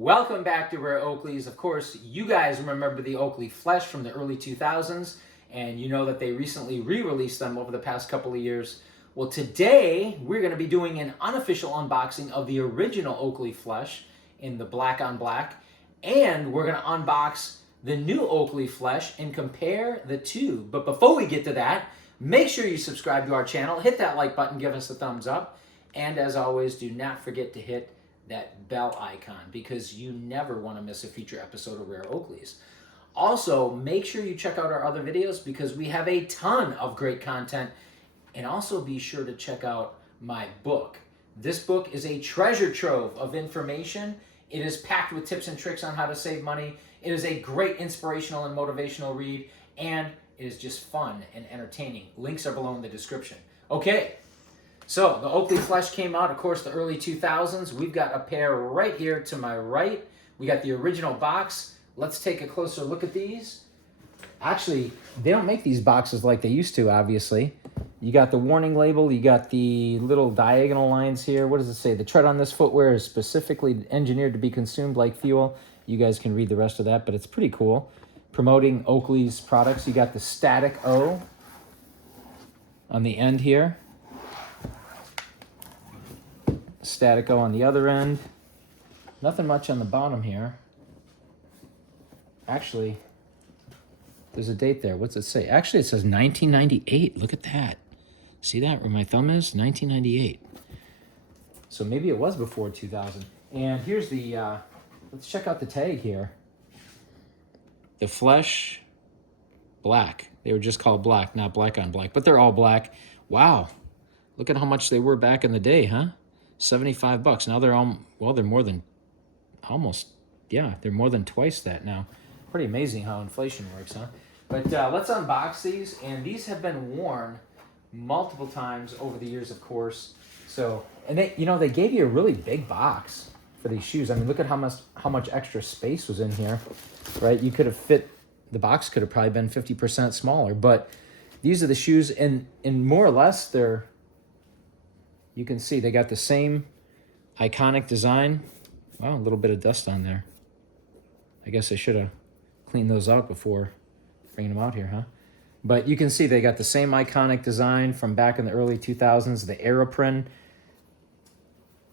Welcome back to Rare Oakleys. Of course, you guys remember the Oakley Flesh from the early 2000s, and you know that they recently re-released them over the past couple of years. Well, today we're going to be doing an unofficial unboxing of the original Oakley Flesh in the black on black, and we're going to unbox the new Oakley Flesh and compare the two. But before we get to that, make sure you subscribe to our channel, hit that like button, give us a thumbs up, and as always, do not forget to hit that bell icon because you never want to miss a future episode of Rare Oakleys. Also, make sure you check out our other videos because we have a ton of great content, and also be sure to check out my book. This book is a treasure trove of information. It is packed with tips and tricks on how to save money. It is a great inspirational and motivational read, and it is just fun and entertaining. Links are below in the description. Okay. So, the Oakley Flesh came out, of course, the early 2000s. We've got a pair right here to my right. We got the original box. Let's take a closer look at these. Actually, they don't make these boxes like they used to, obviously. You got the warning label. You got the little diagonal lines here. What does it say? The tread on this footwear is specifically engineered to be consumed like fuel. You guys can read the rest of that, but it's pretty cool. Promoting Oakley's products. You got the static O on the end here. Static O on the other end. Nothing much on the bottom here. Actually, there's a date there. What's it say? Actually, it says 1998. Look at that. See that where my thumb is? 1998. So maybe it was before 2000. And here's the, let's check out the tag here. The Flesh Black. They were just called black, not black on black, but they're all black. Wow. Look at how much they were back in the day, huh? 75 bucks. Now they're all, well, they're more than, almost, yeah, they're more than twice that now. Pretty amazing how inflation works, huh? But let's unbox these, and these have been worn multiple times over the years, of course. So, and they, you know, they gave you a really big box for these shoes. I mean, look at how much extra space was in here, right? You could have fit, the box could have probably been 50% smaller, but these are the shoes, and more or less they're, you can see they got the same iconic design. Wow, a little bit of dust on there. I guess I should have cleaned those out before bringing them out here, huh? But you can see they got the same iconic design from back in the early 2000s, the Aeroprint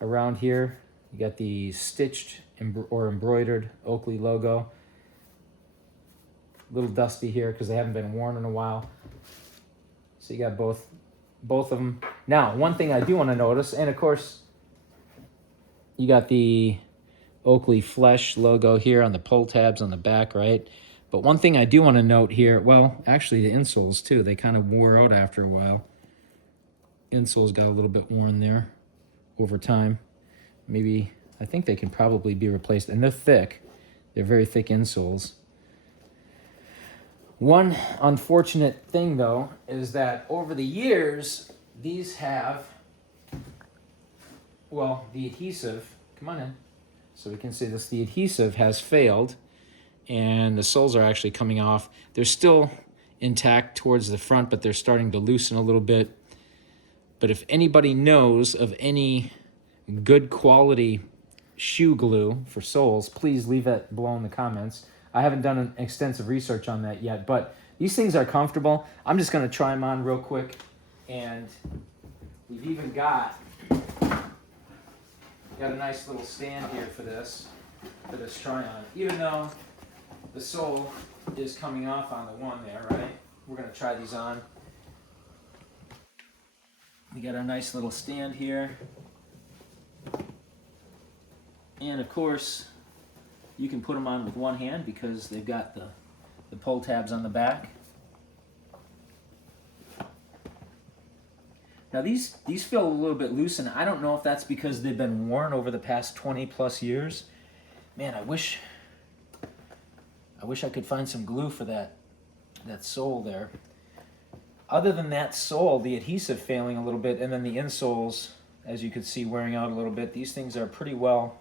around here. You got the stitched or embroidered Oakley logo. A little dusty here because they haven't been worn in a while. So you got both of them. Now, one thing I do want to notice, and of course, you got the Oakley Flesh logo here on the pull tabs on the back, right? But one thing I do want to note here, well, actually the insoles too, they kind of wore out after a while. Insoles got a little bit worn there over time. Maybe, I think they can probably be replaced, and they're thick. They're very thick insoles. One unfortunate thing, though, is that over the years, these have, well, the adhesive, come on in, so we can see this, the adhesive has failed, and the soles are actually coming off. They're still intact towards the front, but they're starting to loosen a little bit. But if anybody knows of any good quality shoe glue for soles, please leave it below in the comments. I haven't done an extensive research on that yet, but these things are comfortable. I'm just going to try them on real quick, and we've even got a nice little stand here for this try on. Even though the sole is coming off on the one there, right? We're going to try these on. We got a nice little stand here, and of course, you can put them on with one hand because they've got the pull tabs on the back. Now these feel a little bit loose, and I don't know if that's because they've been worn over the past 20 plus years. Man, I wish I could find some glue for that sole there. Other than that sole, the adhesive failing a little bit, and then the insoles, as you can see, wearing out a little bit. These things are pretty well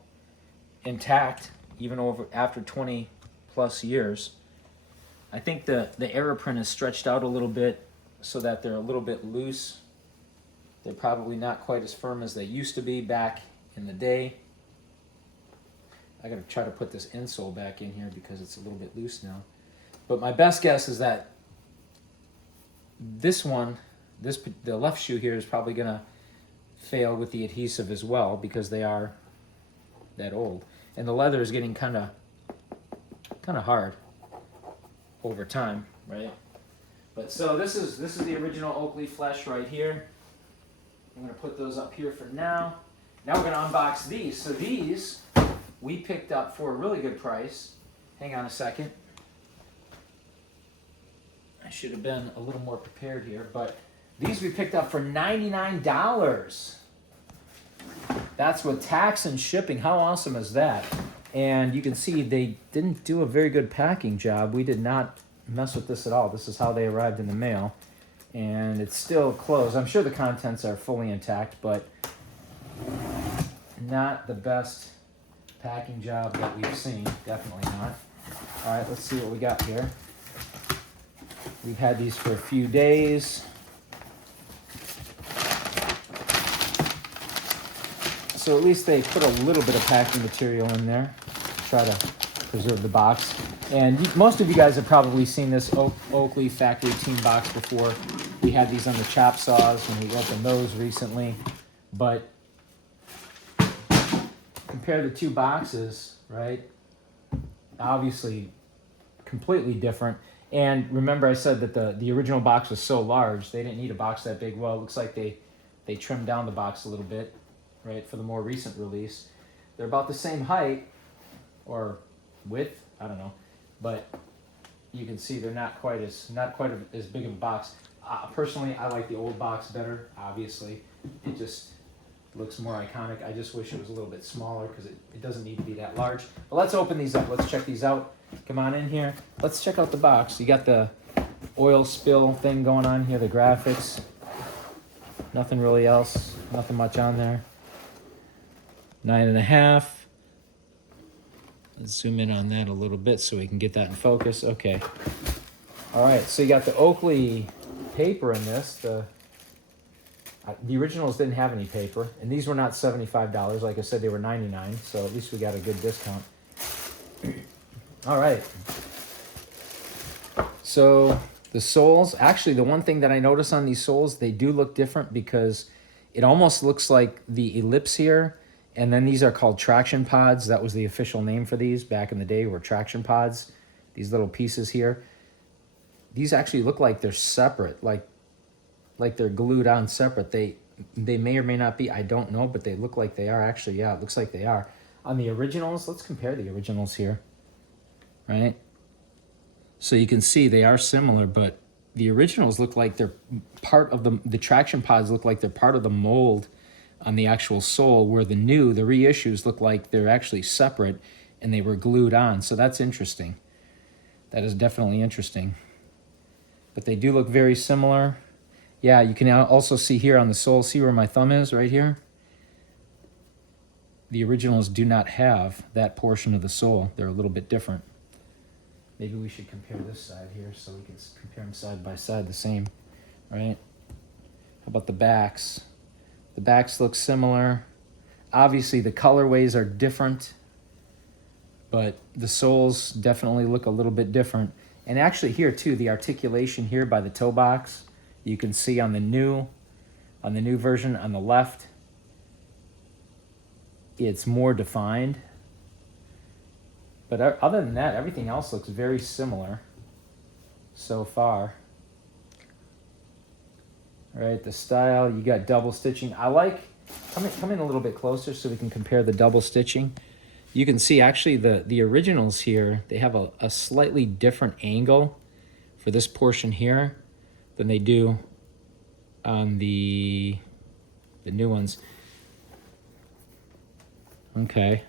intact, even after 20 plus years. I think the Aeroprint is stretched out a little bit so that they're a little bit loose. They're probably not quite as firm as they used to be back in the day. I gotta try to put this insole back in here because it's a little bit loose now. But my best guess is that this one, the left shoe here is probably gonna fail with the adhesive as well because they are that old. And the leather is getting kind of hard over time, right? But so this is the original Oakley flesh right here. I'm gonna put those up here for now. Now we're gonna unbox these. So these we picked up for a really good price. Hang on a second. I should have been a little more prepared here, but these we picked up for $99. That's with tax and shipping. How awesome is that? And you can see they didn't do a very good packing job. We did not mess with this at all. This is how they arrived in the mail. And it's still closed. I'm sure the contents are fully intact, but not the best packing job that we've seen. Definitely not. All right, let's see what we got here. We've had these for a few days. So at least they put a little bit of packing material in there to try to preserve the box. And most of you guys have probably seen this Oakley Factory Team box before. We had these on the chop saws when we opened those recently. But compare the two boxes, right? Obviously completely different. And remember I said that the original box was so large, they didn't need a box that big. Well, it looks like they trimmed down the box a little bit, right, for the more recent release. They're about the same height or width, I don't know, but you can see they're not quite as big of a box. Personally, I like the old box better. Obviously, it just looks more iconic. I just wish it was a little bit smaller because it doesn't need to be that large. But let's open these up. Let's check these out. Come on in here. Let's check out the box. You got the oil spill thing going on here, the graphics. Nothing really else. Nothing much on there. 9.5. Let's zoom in on that a little bit so we can get that in focus. Okay. All right, so you got the Oakley paper in this. The originals didn't have any paper, and these were not $75. Like I said, they were $99, so at least we got a good discount. All right. So the soles, actually the one thing that I notice on these soles, they do look different because it almost looks like the ellipse here, and then these are called traction pods. That was the official name for these back in the day, were traction pods, these little pieces here. These actually look like they're separate, like they're glued on separate. They may or may not be, I don't know, but they look like they are. Actually, yeah, it looks like they are. On the originals, let's compare the originals here, right? So you can see they are similar, but the originals look like they're part of the traction pods look like they're part of the mold on the actual sole, where the reissues look like they're actually separate and they were glued on. So that's interesting. That is definitely interesting. But they do look very similar. Yeah, you can also see here on the sole, see where my thumb is right here? The originals do not have that portion of the sole. They're a little bit different. Maybe we should compare this side here so we can compare them side by side the same, right? How about the backs? The backs look similar. Obviously the colorways are different, but the soles definitely look a little bit different. And actually here too, the articulation here by the toe box, you can see on the new version on the left, it's more defined. But other than that, everything else looks very similar so far. All right, the style, you got double stitching. I like, come in a little bit closer so we can compare the double stitching. You can see actually the originals here, they have a slightly different angle for this portion here than they do on the new ones. Okay,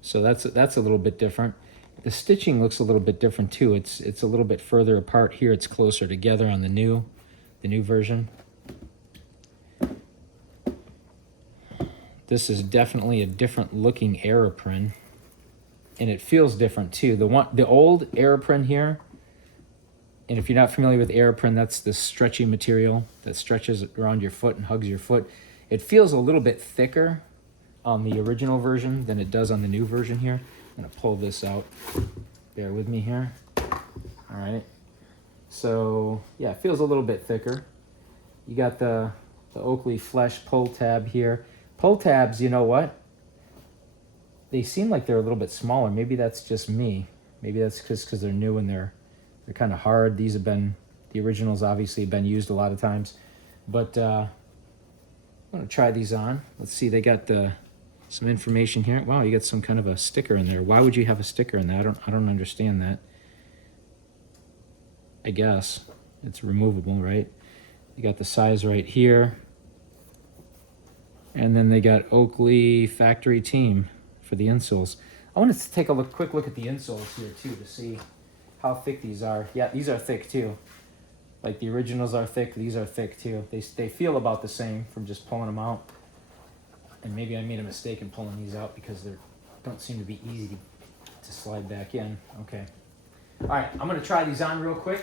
so that's a little bit different. The stitching looks a little bit different too. It's a little bit further apart here. It's closer together on the new version. This is definitely a different looking Aeroprin, and it feels different too. The old Aeroprin here, and if you're not familiar with Aeroprin, that's the stretchy material that stretches around your foot and hugs your foot. It feels a little bit thicker on the original version than it does on the new version here. I'm gonna pull this out. Bear with me here. All right. So yeah, it feels a little bit thicker. You got the Oakley Flesh pull tab here. Pull tabs, you know what? They seem like they're a little bit smaller. Maybe that's just me. Maybe that's because they're new and they're kind of hard. These have been, the originals obviously have been used a lot of times. But I'm gonna try these on. Let's see, they got some information here. Wow, you got some kind of a sticker in there. Why would you have a sticker in there? I don't understand that. I guess it's removable, right? You got the size right here. And then they got Oakley Factory Team for the insoles. I wanted to take a quick look at the insoles here too to see how thick these are. Yeah, these are thick too. Like the originals are thick, these are thick too. They feel about the same from just pulling them out. And maybe I made a mistake in pulling these out because they don't seem to be easy to slide back in. Okay. All right, I'm gonna try these on real quick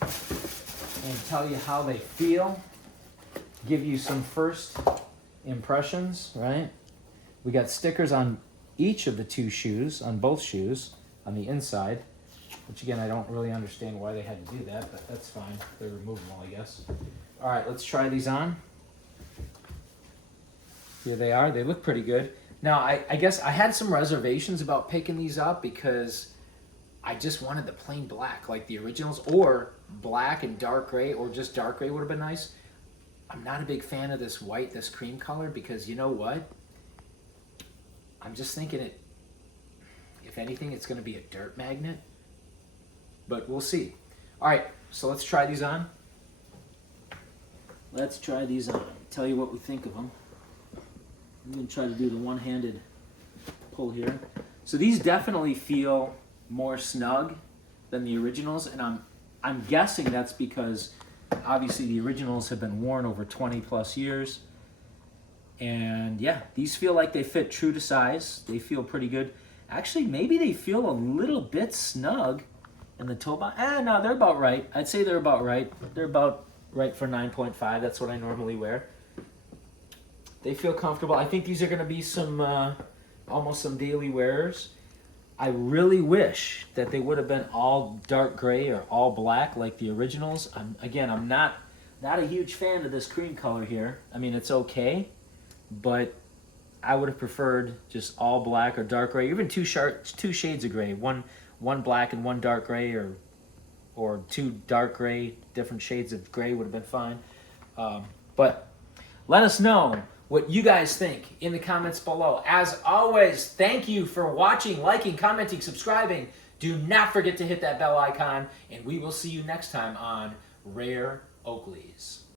and tell you how they feel. Give you some first impressions, right? We got stickers on each of the two shoes, on both shoes, on the inside, which again, I don't really understand why they had to do that, but that's fine. They're removable, I guess. All right, let's try these on. Here they are. They look pretty good. Now, I guess I had some reservations about picking these up because I just wanted the plain black like the originals, or black and dark gray, or just dark gray would have been nice. I'm not a big fan of this white, this cream color, because you know what? I'm just thinking if anything, it's going to be a dirt magnet, but we'll see. All right, so let's try these on. Let's try these on. Tell you what we think of them. I'm going to try to do the one-handed pull here. So these definitely feel more snug than the originals, and I'm guessing that's because obviously the originals have been worn over 20 plus years. And yeah, these feel like they fit true to size. They feel pretty good. Actually, maybe they feel a little bit snug in the toe box. No, they're about right. I'd say they're about right. They're about right for 9.5. That's what I normally wear. They feel comfortable. I think these are going to be some almost some daily wearers. I really wish that they would have been all dark gray or all black like the originals. I'm not a huge fan of this cream color here. I mean, it's okay, but I would have preferred just all black or dark gray, even two shades of gray, one black and one dark gray, or two dark gray, different shades of gray would have been fine. But let us know what you guys think in the comments below. As always, thank you for watching, liking, commenting, subscribing. Do not forget to hit that bell icon, and we will see you next time on Rare Oakleys.